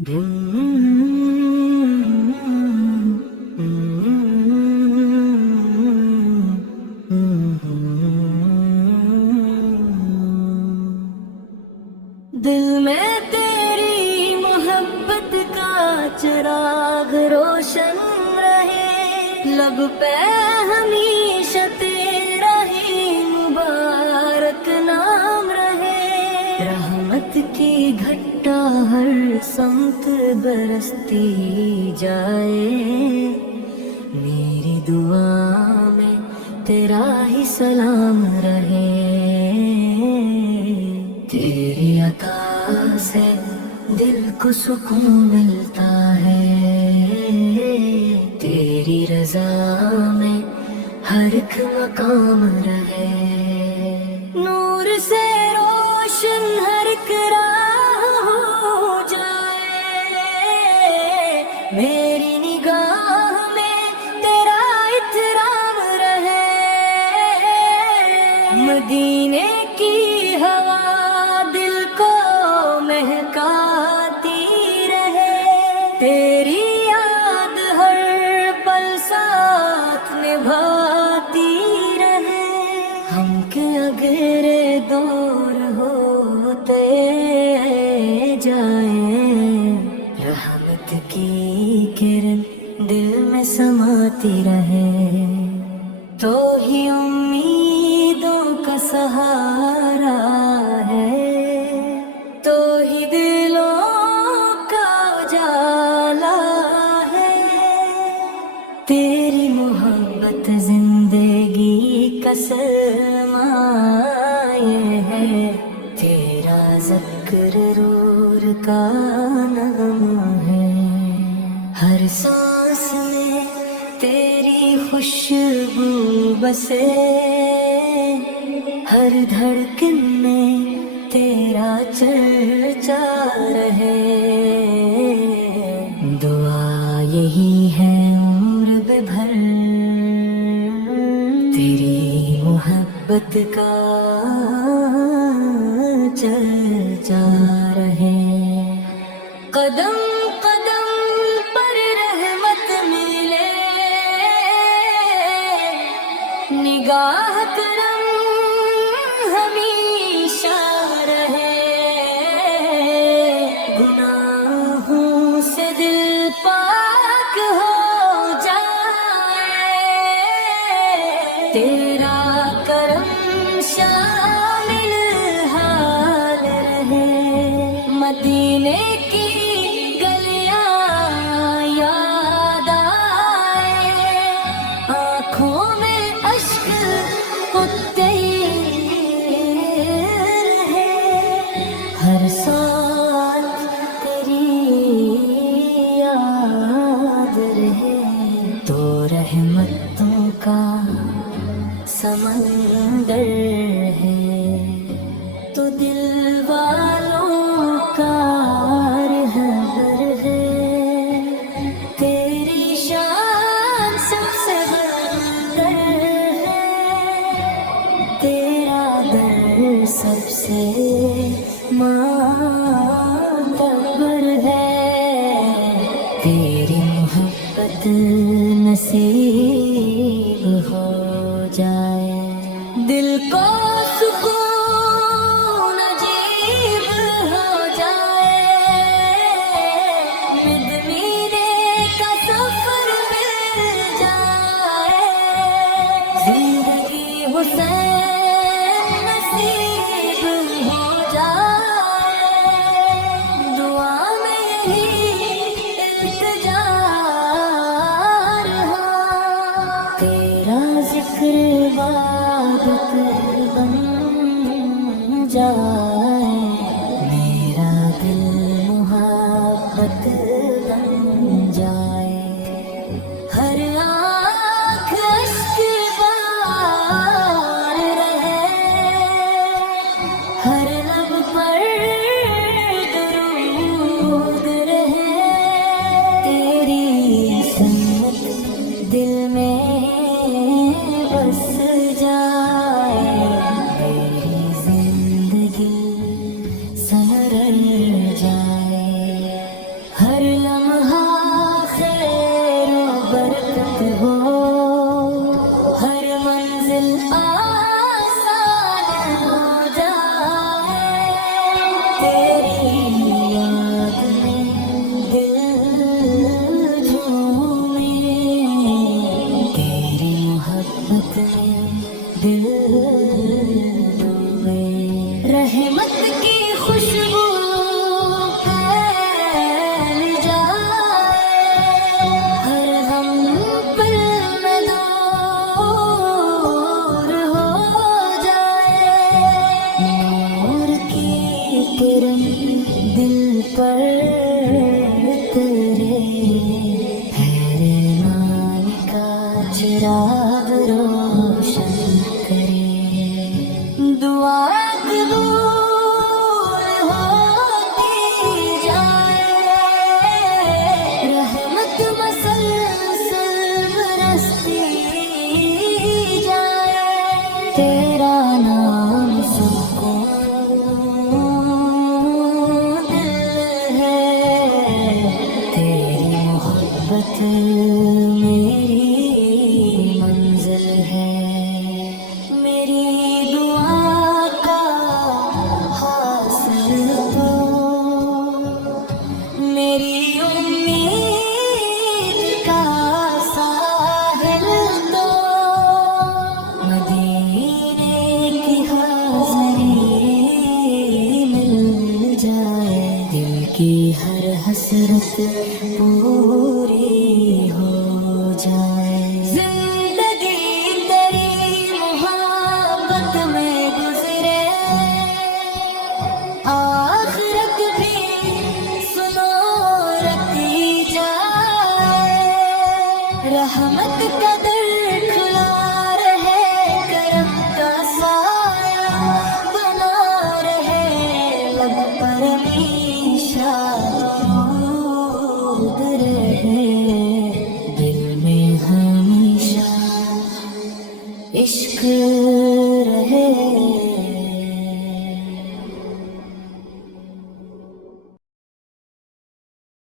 दिल में तेरी मोहब्बत का चिराग रोशन रहे, लब पे हमेशा तेरा ही मुबारक नाम रहे। रहमत की घटा हर समत बरसती जाए, मेरी दुआ में तेरा ही सलाम रहे। तेरी अता से दिल को सुकून मिलता है, तेरी रजा में हर एक मकाम रहे। नूर से रोशन हर एक राह हो जाए, मेरी निगाह में तेरा इतराम रहे। मदीने की हवा दिल को महकाती रहे, तेरी याद हर पल साथ निभाती रहे। हम के अगरे दूर होते जाए, रहमत की किरण दिल में समाती रहे। तो ही उम्मीदों का सहारा है, तो ही दिलों का उजाला है। तेरी मोहब्बत जिंदगी का सरमाया है, तेरा ज़िक्र रूर का नाम है। हर सांस में तेरी खुशबू बसे, हर धड़कन में तेरा चर्चा रहे। दुआ यही है उम्र भर, तेरी मोहब्बत का चर्चा रहे। कदम कदम पर रहमत मिले, निगाह करम हमेशा रहे। गुनाहों से दिल पाक हो जाए, तेरा करम शामिल हाल रहे। मदीने की गलियां याद आए, आँखों में अश्क उठते रहे। हर साल तेरी याद रहे, तो रहमतों का समंदर है, तो दिल वालों का रहबर है। तेरी शान सबसे बदतर है, तेरा दर सबसे मातबर है। तेरी मोहब्बत नसीब हो जाए, दिल को सुकून अजीब हो जाए। मिदमीने का सफर मिल जाए, जिंदगी हुसैन नसीब हो जाए। दुआ में यही इल्तिजा रहा, तेरा जिक्र इबादत बन जाए। मेरा दिल मोहब्बत बन जाए। हर आँख अश्क बार रहे, हर लब पर दुरूद रहे। तेरी सुन्नत दिल में बस जाए, मेरी जिंदगी संवर जाए। मेरी मंजिल है, मेरी दुआ का हासिल तो, मेरी उम्मीद का साहिल तो, मदीने की हाज़री मिल जाए, दिल की हर हसरत पूरी हो जाए। जिंदगी तेरी मोहब्बत में गुजरे, आखिरत भी सुनो रखी जाए, रहमत का दर खुला रहे, करम का साया बना रहे, लब पर हमेशा दरूद रहे, दिल में हमेशा इश्क रहे।